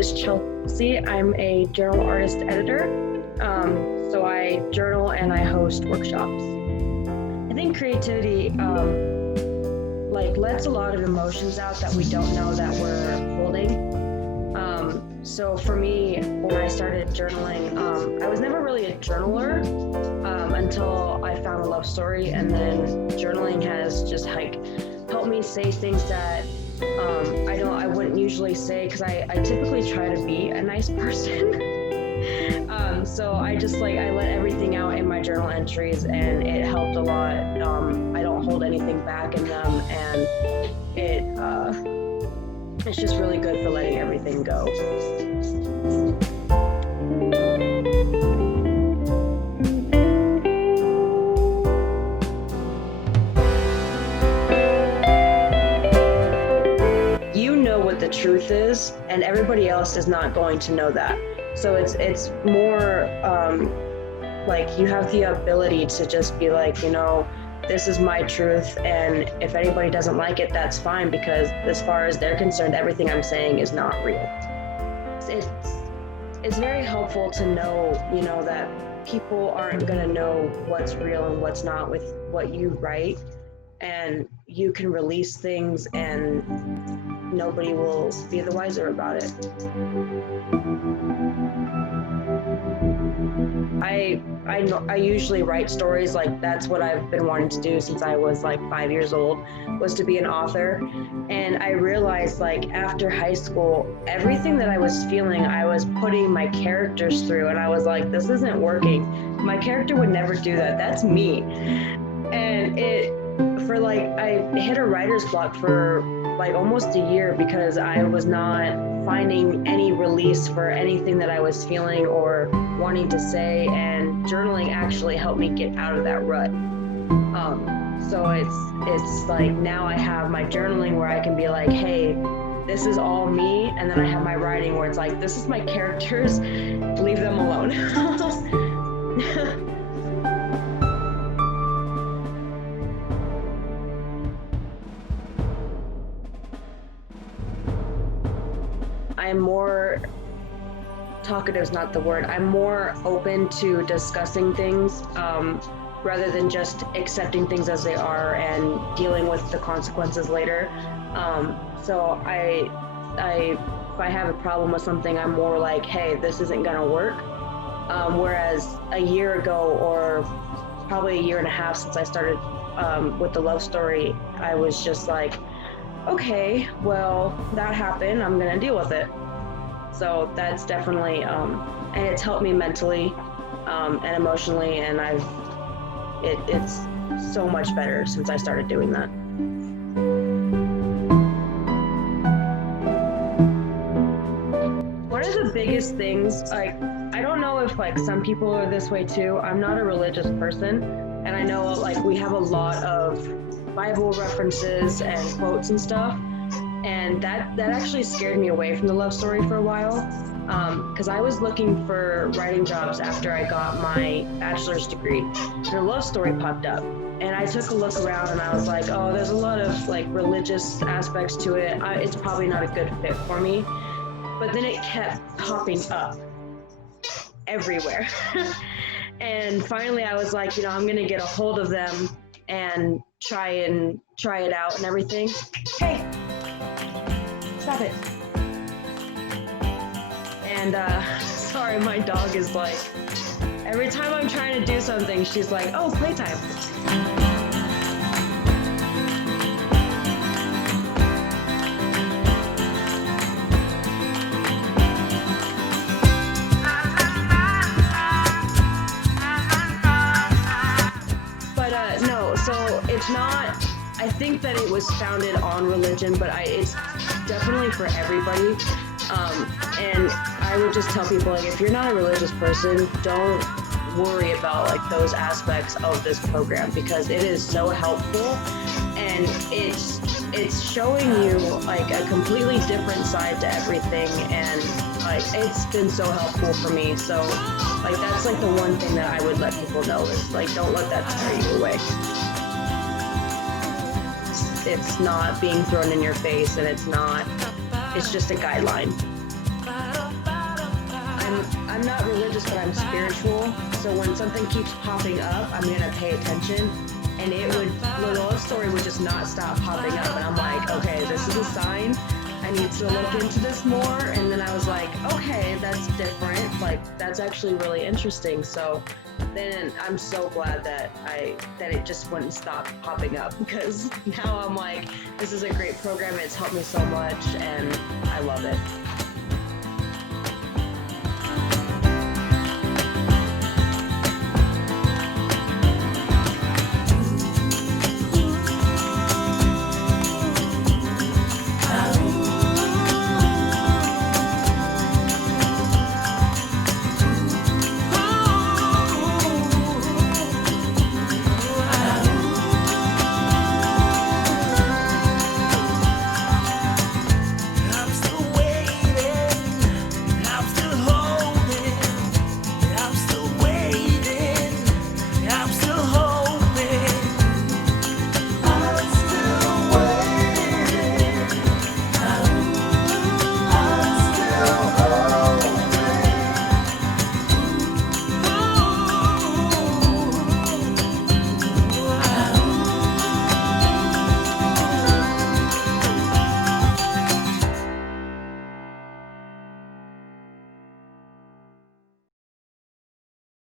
is Chelsea. I'm a journal artist editor. So I journal and I host workshops. I think creativity lets a lot of emotions out that we don't know that we're holding. So for me, when I started journaling, I was never really a journaler until I found a love story, and then journaling has just helped me say things that I wouldn't usually say, because I typically try to be a nice person. So I just I let everything out in my journal entries, and it helped a lot. I don't hold anything back in them, and it's just really good for letting everything go. You know what the truth is, and everybody else is not going to know that. So it's more you have the ability to just be this is my truth, and if anybody doesn't like it, that's fine, because as far as they're concerned, everything I'm saying is not real. It's very helpful to know, that people aren't going to know what's real and what's not with what you write, and you can release things and nobody will be the wiser about it. I usually write stories. That's what I've been wanting to do since I was 5 years old, was to be an author. And I realized after high school, everything that I was feeling, I was putting my characters through, and I was like, this isn't working. My character would never do that. That's me. And I hit a writer's block for almost a year, because I was not finding any release for anything that I was feeling or wanting to say, and journaling actually helped me get out of that rut. So it's now I have my journaling where I can be hey, this is all me, and then I have my writing where it's this is my characters, leave them alone. I'm more talkative is not the word. I'm more open to discussing things rather than just accepting things as they are and dealing with the consequences later. So if I have a problem with something, I'm more hey, this isn't gonna work. Whereas a year ago, or probably a year and a half since I started with the love story, I was just okay, well, that happened, I'm gonna deal with it. So that's definitely, and it's helped me mentally and emotionally, and it's so much better since I started doing that. One of the biggest things, I don't know if some people are this way too. I'm not a religious person, and I know we have a lot of Bible references and quotes and stuff, and that actually scared me away from the love story for a while, because I was looking for writing jobs after I got my bachelor's degree, and the love story popped up, and I took a look around, and I was oh, there's a lot of religious aspects to it. It's probably not a good fit for me. But then it kept popping up everywhere. And finally I was I'm gonna get a hold of them and try it out and everything. Hey, stop it. And sorry, my dog is every time I'm trying to do something, she's oh, playtime. So it's not, I think that it was founded on religion, but it's definitely for everybody. And I would just tell people, if you're not a religious person, don't worry about those aspects of this program, because it is so helpful, and it's showing you a completely different side to everything, and it's been so helpful for me. So that's the one thing that I would let people know is don't let that scare you away. It's not being thrown in your face, and it's just a guideline. I'm not religious, but I'm spiritual. So when something keeps popping up, I'm gonna pay attention. And the love story would just not stop popping up. And I'm like, okay, this is a sign. I need to look into this more. And then I was like, okay, that's different. Like, that's actually really interesting. So then I'm so glad that it just wouldn't stop popping up, because now I'm like, this is a great program. It's helped me so much and I love it.